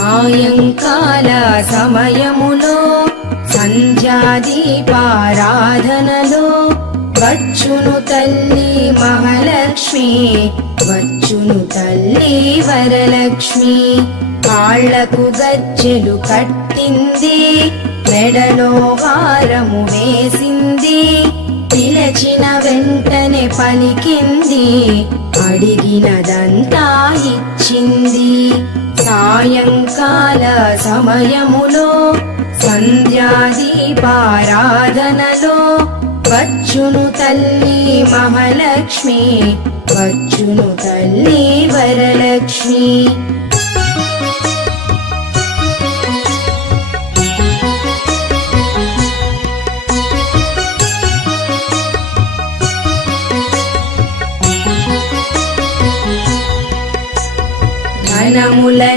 సాయంకాల సమయములో సంధ్యాదీపారాధనలో వచ్చును తల్లి మహాలక్ష్మి, వచ్చును తల్లి వరలక్ష్మి. కాళ్లకు గజ్జెలు కట్టింది, మెడలో హారము వేసింది, పిలచిన వెంటనే పలికింది, అడిగినదంతా ఇచ్చింది. సాయంకాల సమయములో సంధ్యాదీపారాధనలో వచ్చును తల్లి మహాలక్ష్మి, వచ్చును తల్లి వరలక్ష్మి. ధనములని